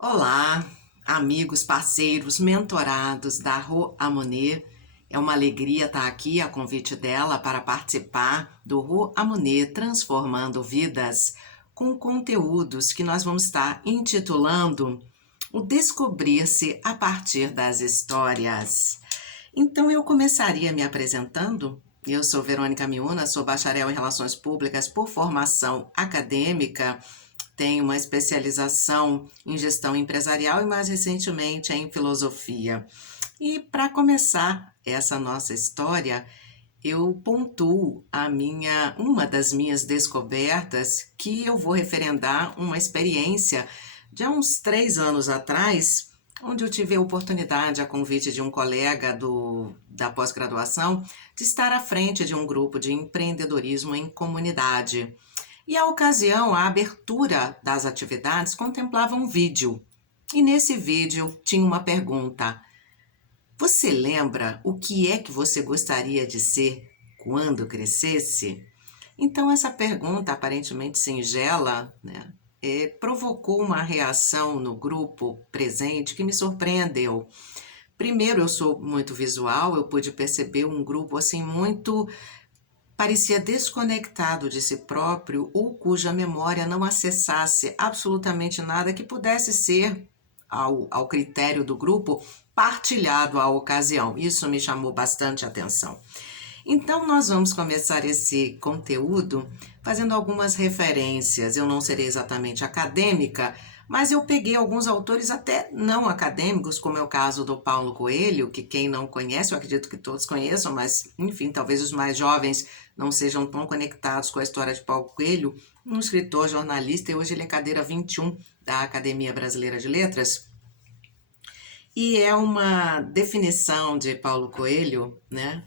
Olá, amigos, parceiros, mentorados da Rô Amonet. É uma alegria estar aqui a convite dela para participar do Rô Amonet Transformando Vidas, com conteúdos que nós vamos estar intitulando o Descobrir-se a partir das histórias. Então eu começaria me apresentando. Eu sou Verônica Miuna, sou bacharel em Relações Públicas por formação acadêmica, tenho uma especialização em gestão empresarial e mais recentemente em filosofia. E para começar essa nossa história, eu pontuo uma das minhas descobertas, que eu vou referendar uma experiência de há uns 3 anos atrás, onde eu tive a oportunidade, a convite de um colega da pós-graduação, de estar à frente de um grupo de empreendedorismo em comunidade. E a ocasião, a abertura das atividades contemplava um vídeo. E nesse vídeo tinha uma pergunta: você lembra o que é que você gostaria de ser quando crescesse? Então essa pergunta, aparentemente singela, né, provocou uma reação no grupo presente que me surpreendeu. Primeiro, eu sou muito visual, eu pude perceber um grupo assim muito parecia desconectado de si próprio ou cuja memória não acessasse absolutamente nada que pudesse ser, ao critério do grupo, partilhado à ocasião. Isso me chamou bastante atenção. Então, nós vamos começar esse conteúdo fazendo algumas referências. Eu não serei exatamente acadêmica, mas eu peguei alguns autores até não acadêmicos, como é o caso do Paulo Coelho, que quem não conhece, eu acredito que todos conheçam, mas, enfim, talvez os mais jovens não sejam tão conectados com a história de Paulo Coelho, um escritor, jornalista, e hoje ele é cadeira 21 da Academia Brasileira de Letras. E é uma definição de Paulo Coelho, né,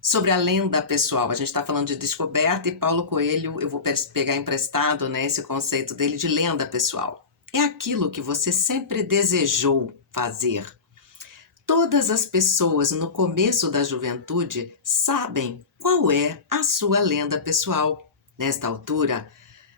sobre a lenda pessoal. A gente está falando de descoberta e Paulo Coelho, eu vou pegar emprestado, né, esse conceito dele de lenda pessoal. É aquilo que você sempre desejou fazer. Todas as pessoas no começo da juventude sabem qual é a sua lenda pessoal. Nesta altura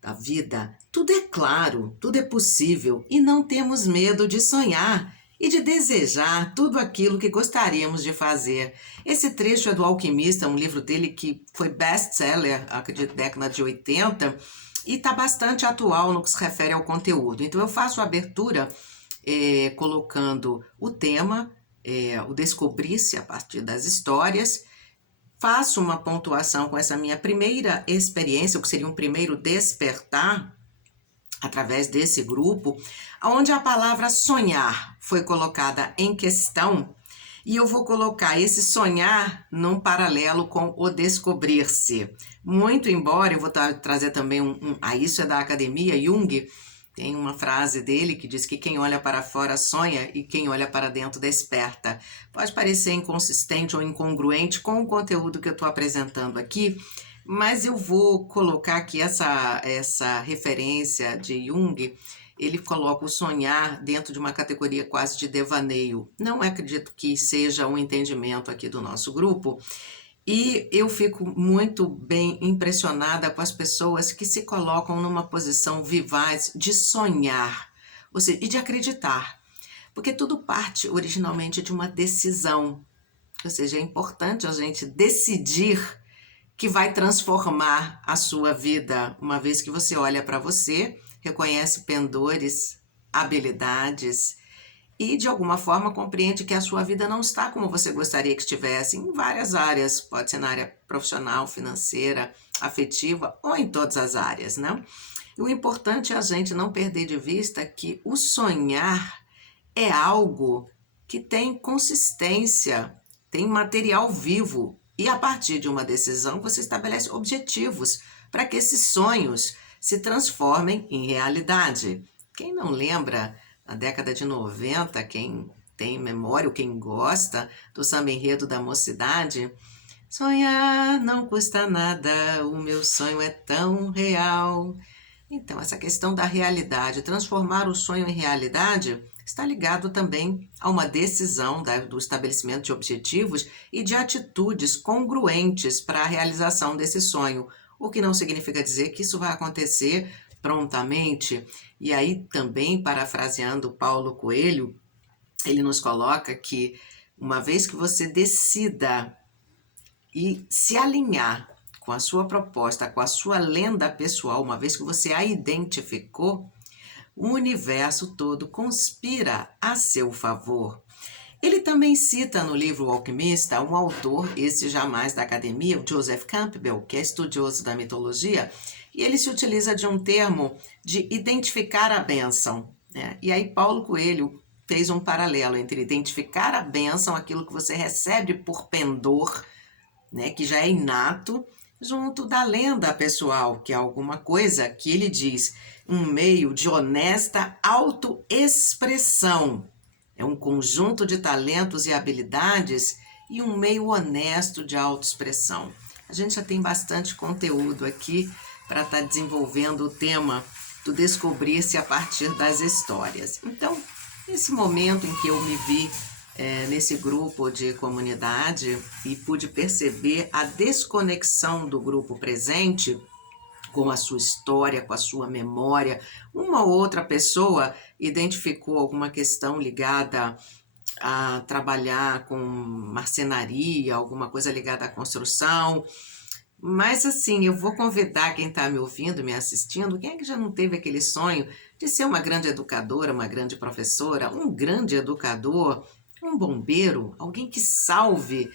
da vida, tudo é claro, tudo é possível e não temos medo de sonhar e de desejar tudo aquilo que gostaríamos de fazer. Esse trecho é do Alquimista, um livro dele que foi best-seller, acredito, década de 80, e está bastante atual no que se refere ao conteúdo. Então eu faço a abertura colocando o tema, o descobrir-se a partir das histórias, faço uma pontuação com essa minha primeira experiência, o que seria um primeiro despertar, através desse grupo, onde a palavra sonhar foi colocada em questão, e eu vou colocar esse sonhar num paralelo com o descobrir-se. Muito embora, eu vou trazer também isso é da academia, Jung, tem uma frase dele que diz que quem olha para fora sonha e quem olha para dentro desperta. Pode parecer inconsistente ou incongruente com o conteúdo que eu estou apresentando aqui, mas eu vou colocar aqui essa referência de Jung. Ele coloca o sonhar dentro de uma categoria quase de devaneio. Não acredito que seja um entendimento aqui do nosso grupo. E eu fico muito bem impressionada com as pessoas que se colocam numa posição vivaz de sonhar, ou seja, e de acreditar. Porque tudo parte originalmente de uma decisão. Ou seja, é importante a gente decidir que vai transformar a sua vida, uma vez que você olha para você, reconhece pendores, habilidades e de alguma forma compreende que a sua vida não está como você gostaria que estivesse em várias áreas, pode ser na área profissional, financeira, afetiva ou em todas as áreas, né? E o importante é a gente não perder de vista que o sonhar é algo que tem consistência, tem material vivo. E a partir de uma decisão, você estabelece objetivos para que esses sonhos se transformem em realidade. Quem não lembra, na década de 90, quem tem memória ou quem gosta do samba enredo da Mocidade, sonhar não custa nada, o meu sonho é tão real. Então, essa questão da realidade, transformar o sonho em realidade, está ligado também a uma decisão do estabelecimento de objetivos e de atitudes congruentes para a realização desse sonho, o que não significa dizer que isso vai acontecer prontamente. E aí também, parafraseando Paulo Coelho, ele nos coloca que uma vez que você decida e se alinhar com a sua proposta, com a sua lenda pessoal, uma vez que você a identificou, o universo todo conspira a seu favor. Ele também cita no livro O Alquimista um autor, esse jamais da academia, o Joseph Campbell, que é estudioso da mitologia, e ele se utiliza de um termo de identificar a bênção, né? E aí Paulo Coelho fez um paralelo entre identificar a bênção, aquilo que você recebe por pendor, né, que já é inato, junto da lenda pessoal, que é alguma coisa que ele diz, um meio de honesta autoexpressão. É um conjunto de talentos e habilidades e um meio honesto de autoexpressão. A gente já tem bastante conteúdo aqui para estar desenvolvendo o tema do descobrir-se a partir das histórias. Então, nesse momento em que eu me vi nesse grupo de comunidade e pude perceber a desconexão do grupo presente com a sua história, com a sua memória. Uma ou outra pessoa identificou alguma questão ligada a trabalhar com marcenaria, alguma coisa ligada à construção. Mas assim, eu vou convidar quem está me ouvindo, me assistindo, quem é que já não teve aquele sonho de ser uma grande educadora, uma grande professora, um grande educador, um bombeiro, alguém que salve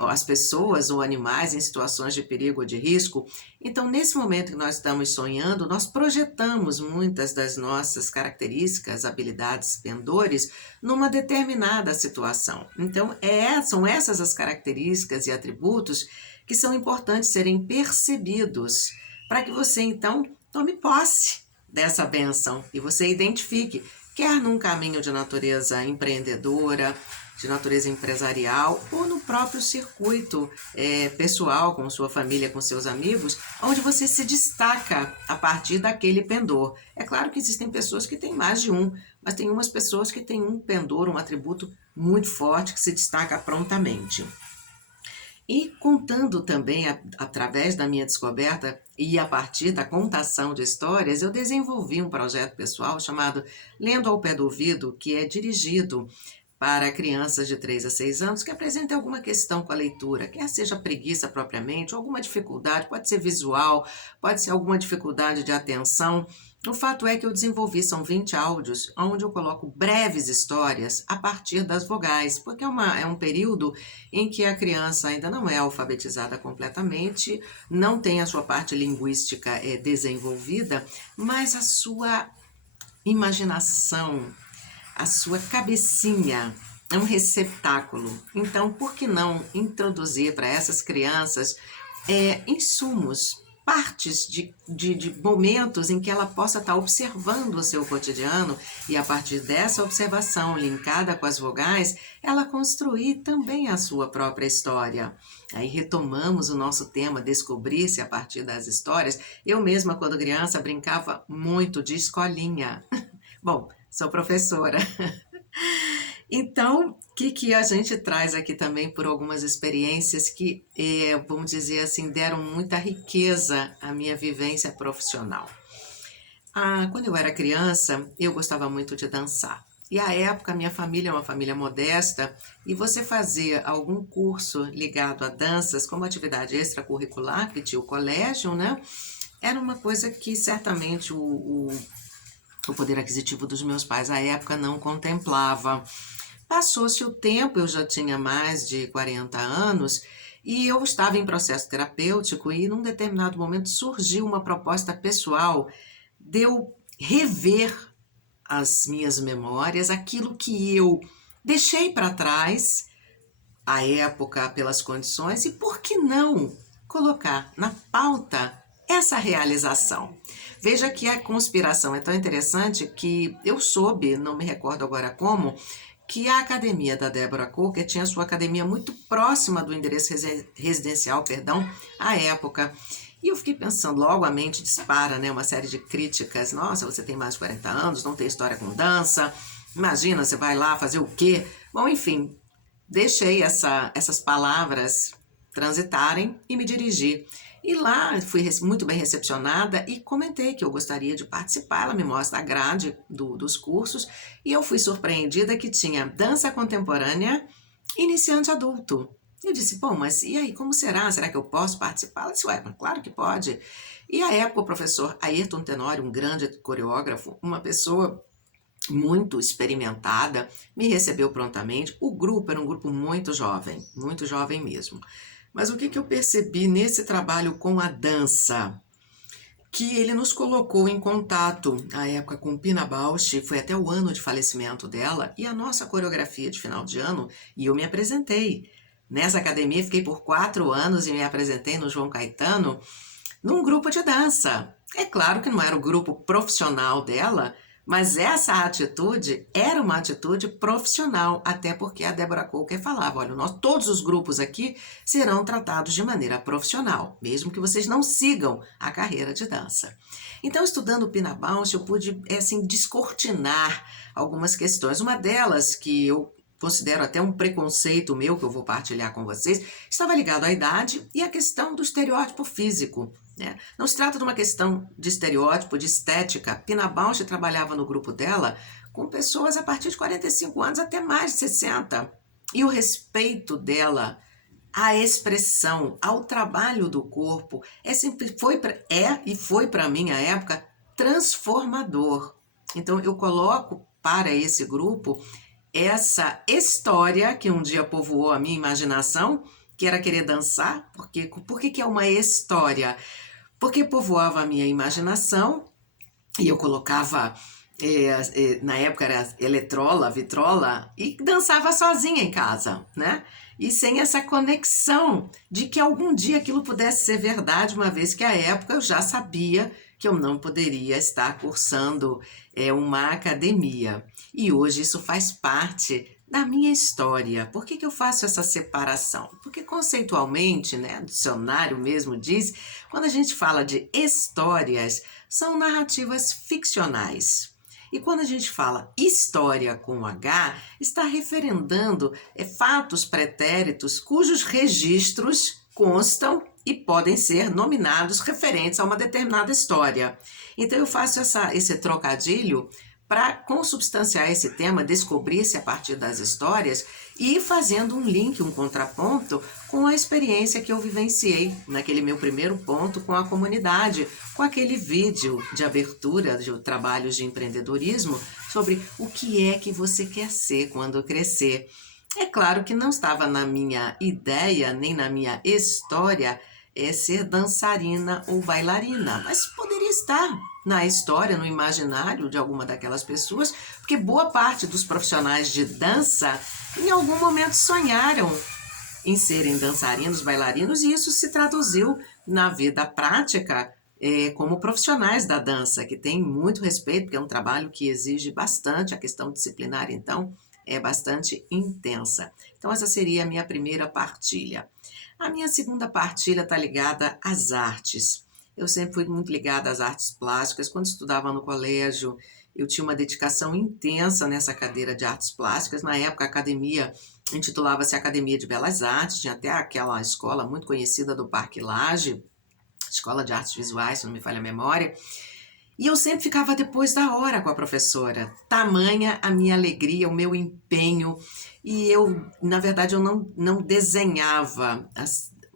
as pessoas ou animais em situações de perigo ou de risco. Então, nesse momento que nós estamos sonhando, nós projetamos muitas das nossas características, habilidades, pendores, numa determinada situação. Então, são essas as características e atributos que são importantes serem percebidos, para que você, então, tome posse dessa bênção e você identifique, quer num caminho de natureza empreendedora, de natureza empresarial, ou no próprio circuito pessoal, com sua família, com seus amigos, onde você se destaca a partir daquele pendor. É claro que existem pessoas que têm mais de um, mas tem umas pessoas que têm um pendor, um atributo muito forte, que se destaca prontamente. E contando também, através da minha descoberta e a partir da contação de histórias, eu desenvolvi um projeto pessoal chamado Lendo ao Pé do Ouvido, que é dirigido para crianças de 3 a 6 anos que apresentem alguma questão com a leitura, quer seja preguiça propriamente, ou alguma dificuldade, pode ser visual, pode ser alguma dificuldade de atenção. O fato é que eu desenvolvi, são 20 áudios, onde eu coloco breves histórias a partir das vogais, porque é um período em que a criança ainda não é alfabetizada completamente, não tem a sua parte linguística desenvolvida, mas a sua imaginação, a sua cabecinha é um receptáculo. Então, por que não introduzir para essas crianças insumos, partes de momentos em que ela possa estar observando o seu cotidiano e, a partir dessa observação linkada com as vogais, ela construir também a sua própria história. Aí retomamos o nosso tema, descobrir-se a partir das histórias. Eu mesma, quando criança, brincava muito de escolinha. Bom, sou professora. Então, o que a gente traz aqui também por algumas experiências que, vamos dizer assim, deram muita riqueza à minha vivência profissional. Quando eu era criança, eu gostava muito de dançar. E à época, a minha família é uma família modesta, e você fazer algum curso ligado a danças como atividade extracurricular, que tinha o colégio, né? Era uma coisa que certamente o poder aquisitivo dos meus pais à época não contemplava. Passou-se o tempo, eu já tinha mais de 40 anos e eu estava em processo terapêutico e num determinado momento surgiu uma proposta pessoal de eu rever as minhas memórias, aquilo que eu deixei para trás à época pelas condições e por que não colocar na pauta essa realização. Veja que a conspiração é tão interessante que eu soube, não me recordo agora como, que a academia da Deborah Coker tinha sua academia muito próxima do endereço residencial, à época. E eu fiquei pensando, logo a mente dispara, né, uma série de críticas. Nossa, você tem mais de 40 anos, não tem história com dança, imagina, você vai lá fazer o quê? Bom, enfim, deixei essas palavras transitarem e me dirigi. E lá fui muito bem recepcionada e comentei que eu gostaria de participar. Ela me mostra a grade dos cursos e eu fui surpreendida que tinha dança contemporânea iniciante adulto. Eu disse, bom, mas e aí, como será? Será que eu posso participar? Ela disse, ué, claro que pode. E à época o professor Ayrton Tenório, um grande coreógrafo, uma pessoa muito experimentada, me recebeu prontamente. O grupo era um grupo muito jovem mesmo. Mas o que eu percebi nesse trabalho com a dança? Que ele nos colocou em contato, à época, com Pina Bausch, foi até o ano de falecimento dela, e a nossa coreografia de final de ano, e eu me apresentei. Nessa academia, fiquei por 4 anos e me apresentei no João Caetano, num grupo de dança. É claro que não era o grupo profissional dela, mas essa atitude era uma atitude profissional, até porque a Débora Coker falava, olha, todos os grupos aqui serão tratados de maneira profissional, mesmo que vocês não sigam a carreira de dança. Então, estudando o Pina Bausch, eu pude, assim, descortinar algumas questões. Uma delas, que eu considero até um preconceito meu, que eu vou partilhar com vocês, estava ligado à idade e à questão do estereótipo físico. Não se trata de uma questão de estereótipo, de estética. Pina Bausch trabalhava no grupo dela com pessoas a partir de 45 anos até mais de 60. E o respeito dela à expressão, ao trabalho do corpo, foi para mim, à época, transformador. Então, eu coloco para esse grupo essa história que um dia povoou a minha imaginação, que era querer dançar. Por que é uma história? Porque povoava a minha imaginação e eu colocava, na época era eletrola, vitrola, e dançava sozinha em casa, né? E sem essa conexão de que algum dia aquilo pudesse ser verdade, uma vez que à época eu já sabia que eu não poderia estar cursando uma academia. E hoje isso faz parte da minha história. Por que eu faço essa separação? Porque conceitualmente, né, o dicionário mesmo diz, quando a gente fala de histórias, são narrativas ficcionais. E quando a gente fala história com H, está referendando fatos pretéritos cujos registros constam e podem ser nominados referentes a uma determinada história. Então eu faço esse trocadilho para consubstanciar esse tema, descobrir-se a partir das histórias e fazendo um link, um contraponto com a experiência que eu vivenciei naquele meu primeiro ponto com a comunidade, com aquele vídeo de abertura de trabalhos de empreendedorismo sobre o que é que você quer ser quando crescer. É claro que não estava na minha ideia, nem na minha história, ser dançarina ou bailarina, mas poderia estar na história, no imaginário de alguma daquelas pessoas, porque boa parte dos profissionais de dança em algum momento sonharam em serem dançarinos, bailarinos, e isso se traduziu na vida prática como profissionais da dança, que têm muito respeito, porque é um trabalho que exige bastante, a questão disciplinar, então, é bastante intensa. Então, essa seria a minha primeira partilha. A minha segunda partilha está ligada às artes. Eu sempre fui muito ligada às artes plásticas. Quando estudava no colégio, eu tinha uma dedicação intensa nessa cadeira de artes plásticas. Na época, a academia intitulava-se Academia de Belas Artes, tinha até aquela escola muito conhecida do Parque Lage, Escola de Artes Visuais, se não me falha a memória. E eu sempre ficava depois da hora com a professora. Tamanha a minha alegria, o meu empenho. E eu, na verdade, eu não desenhava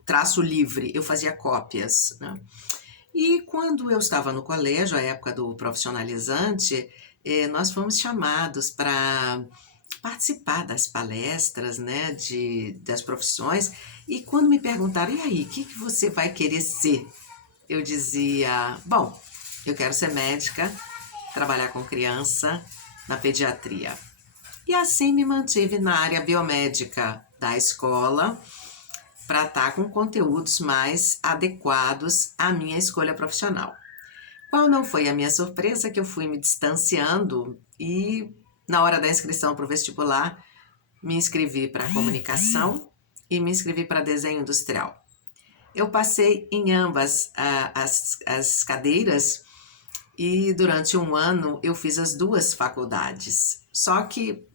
traço livre, eu fazia cópias, né? E quando eu estava no colégio, a época do profissionalizante, nós fomos chamados para participar das palestras, né, das profissões. E quando me perguntaram, e aí, o que você vai querer ser? Eu dizia, bom, eu quero ser médica, trabalhar com criança na pediatria. E assim me mantive na área biomédica da escola para estar com conteúdos mais adequados à minha escolha profissional. Qual não foi a minha surpresa que eu fui me distanciando e na hora da inscrição para o vestibular me inscrevi para comunicação e me inscrevi para desenho industrial. Eu passei em ambas as cadeiras e durante um ano eu fiz as duas faculdades. Só que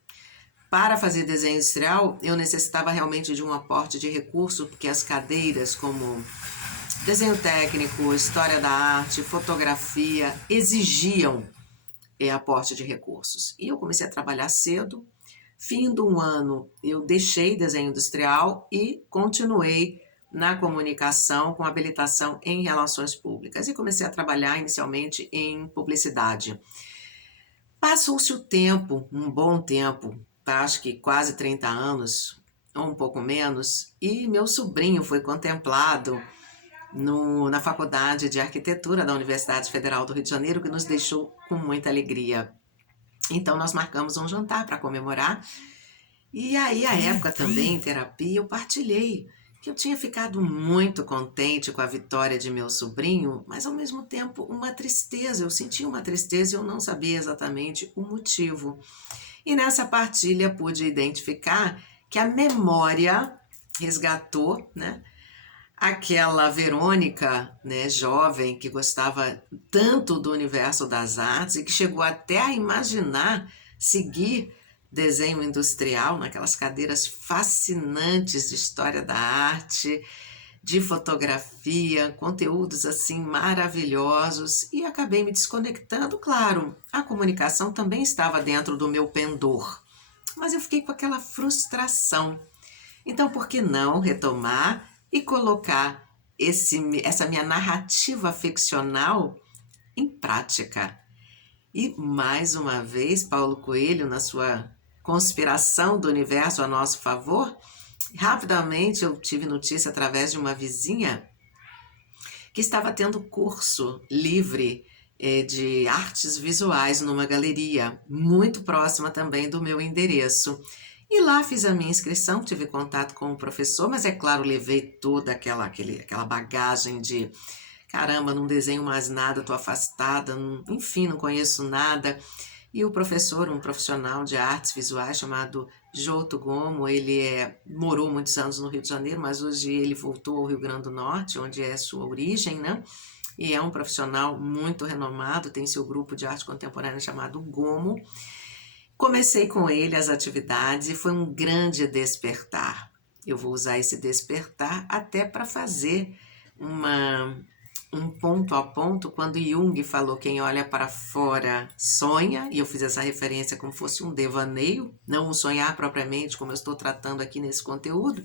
para fazer desenho industrial eu necessitava realmente de um aporte de recurso, porque as cadeiras como Desenho técnico, história da arte, fotografia exigiam aporte de recursos. E eu comecei a trabalhar cedo. Fim do ano, eu deixei desenho industrial e continuei na comunicação com habilitação em relações públicas e comecei a trabalhar inicialmente em publicidade. Passou-se o tempo, um bom tempo, acho que quase 30 anos, ou um pouco menos, e meu sobrinho foi contemplado na Faculdade de Arquitetura da Universidade Federal do Rio de Janeiro, que nos deixou com muita alegria. Então, nós marcamos um jantar para comemorar. E aí, à época também, em terapia, eu partilhei que eu tinha ficado muito contente com a vitória de meu sobrinho, mas ao mesmo tempo uma tristeza. Eu sentia uma tristeza e eu não sabia exatamente o motivo. E nessa partilha pude identificar que a memória resgatou, né? Aquela Verônica, né, jovem, que gostava tanto do universo das artes e que chegou até a imaginar seguir desenho industrial naquelas cadeiras fascinantes de história da arte, de fotografia, conteúdos assim maravilhosos, e acabei me desconectando. Claro, a comunicação também estava dentro do meu pendor, mas eu fiquei com aquela frustração. Então, por que não retomar e colocar essa minha narrativa ficcional em prática? E, mais uma vez, Paulo Coelho, na sua conspiração do universo a nosso favor, rapidamente eu tive notícia através de uma vizinha que estava tendo curso livre de artes visuais numa galeria, muito próxima também do meu endereço. E lá fiz a minha inscrição, tive contato com o professor, mas é claro, levei toda aquela bagagem de caramba, não desenho mais nada, estou afastada, enfim, não conheço nada. E o professor, um profissional de artes visuais chamado Jouto Gomo, ele morou muitos anos no Rio de Janeiro, mas hoje ele voltou ao Rio Grande do Norte, onde é sua origem, né? E é um profissional muito renomado, tem seu grupo de arte contemporânea chamado Gomo. Comecei com ele as atividades e foi um grande despertar. Eu vou usar esse despertar até para fazer um ponto a ponto, quando Jung falou quem olha para fora sonha, e eu fiz essa referência como fosse um devaneio, não um sonhar propriamente, como eu estou tratando aqui nesse conteúdo,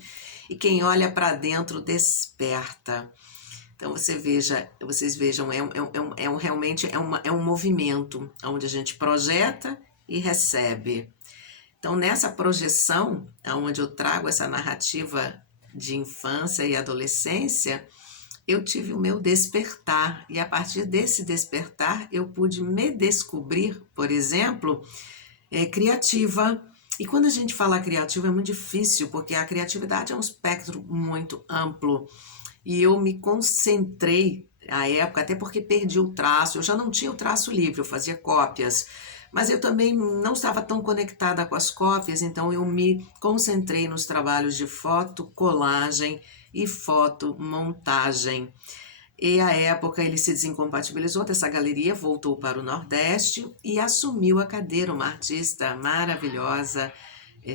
e quem olha para dentro desperta. Então vocês vejam, realmente é um movimento onde a gente projeta e recebe. Então, nessa projeção, onde eu trago essa narrativa de infância e adolescência, eu tive o meu despertar, e a partir desse despertar eu pude me descobrir, por exemplo, criativa. E quando a gente fala criativa é muito difícil, porque a criatividade é um espectro muito amplo, e eu me concentrei à época, até porque perdi o traço, eu já não tinha o traço livre, eu fazia cópias, mas eu também não estava tão conectada com as cópias, então eu me concentrei nos trabalhos de fotocolagem e fotomontagem. E à época ele se desincompatibilizou dessa galeria, voltou para o Nordeste e assumiu a cadeira, uma artista maravilhosa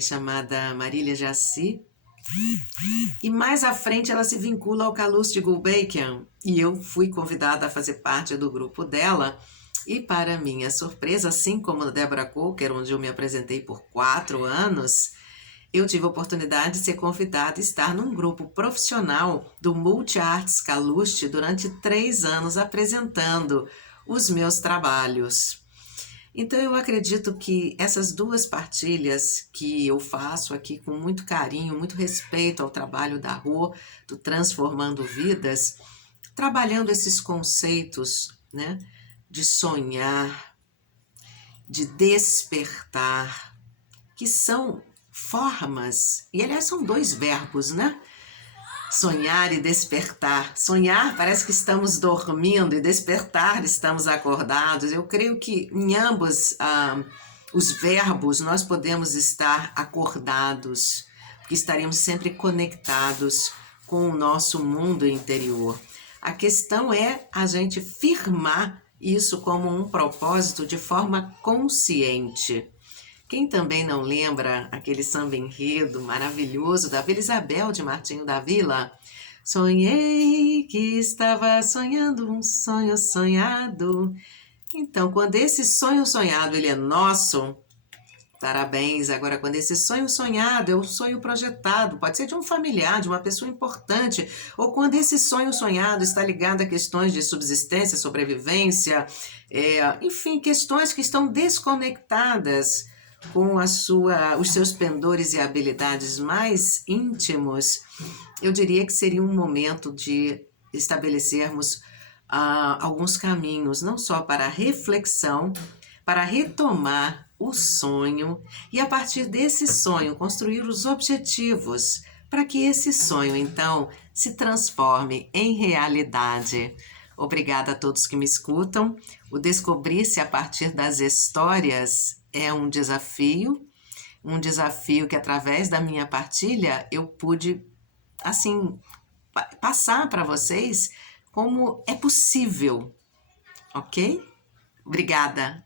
chamada Marília Jaci. E mais à frente ela se vincula ao Calouste Gulbenkian e eu fui convidada a fazer parte do grupo dela. E para minha surpresa, assim como a Débora Coker, onde eu me apresentei por 4 anos, eu tive a oportunidade de ser convidada a estar num grupo profissional do Multi Artes Calouste durante 3 anos apresentando os meus trabalhos. Então eu acredito que essas duas partilhas que eu faço aqui com muito carinho, muito respeito ao trabalho da Rô, do Transformando Vidas, trabalhando esses conceitos, né, de sonhar, de despertar, que são formas, e aliás são 2 verbos, né? Sonhar e despertar. Sonhar parece que estamos dormindo e despertar estamos acordados. Eu creio que em ambos os verbos nós podemos estar acordados, porque estaremos sempre conectados com o nosso mundo interior. A questão é a gente firmar isso como um propósito de forma consciente. Quem também não lembra aquele samba enredo maravilhoso da Vila Isabel de Martinho da Vila? Sonhei que estava sonhando um sonho sonhado. Então, quando esse sonho sonhado ele é nosso, parabéns. Agora, quando esse sonho sonhado é um sonho projetado, pode ser de um familiar, de uma pessoa importante, ou quando esse sonho sonhado está ligado a questões de subsistência, sobrevivência, enfim, questões que estão desconectadas com os seus pendores e habilidades mais íntimos, eu diria que seria um momento de estabelecermos alguns caminhos, não só para reflexão, para retomar o sonho e, a partir desse sonho, construir os objetivos para que esse sonho, então, se transforme em realidade. Obrigada a todos que me escutam. O descobrir-se a partir das histórias é um desafio que, através da minha partilha, eu pude, assim, passar para vocês como é possível, ok? Obrigada.